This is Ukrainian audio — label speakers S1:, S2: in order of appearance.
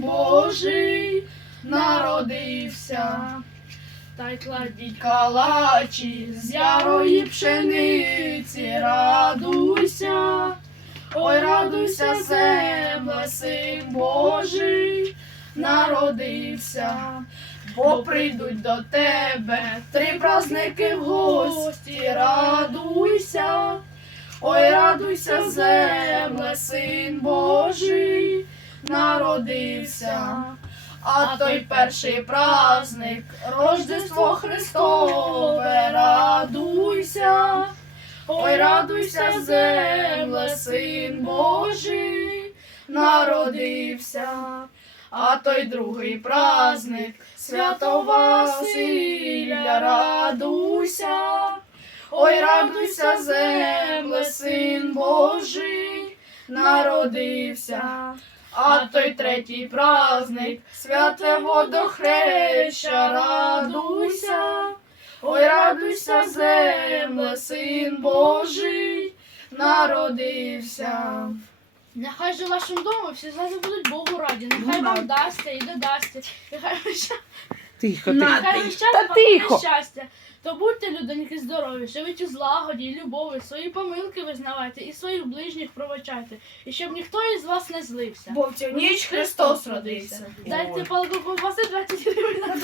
S1: Божий народився.
S2: Та й кладіть
S1: Калачі з ярої пшениці, радуйся, ой, радуйся, земле, син Божий народився, бо прийдуть до тебе три праздники в гості, радуйся, ой, радуйся, земле, син Божий народився. А той перший праздник, Рождество Христове, радуйся, ой, радуйся, земле, син Божий народився. А той другий праздник, свято Василя, радуйся, ой, радуйся, земле, син Божий народився. А той третій праздник, святе водохреща, радуйся, ой, радуйся, земле, син Божий народився.
S2: Нехай же в вашому дому всі завжди будуть Богу раді. Нехай вам дасться і додасться. Нехай ви ща-
S3: Тихо, тихо.
S2: нехай ви
S3: Та тихо.
S2: щастя. То будьте людоньки здорові, живіть у злагоді і любові, свої помилки визнавайте і своїх ближніх пробачайте. І щоб ніхто із вас не злився.
S1: Бо в цю ніч Христос родився.
S2: Дайте палку ковбаси 20 гривень на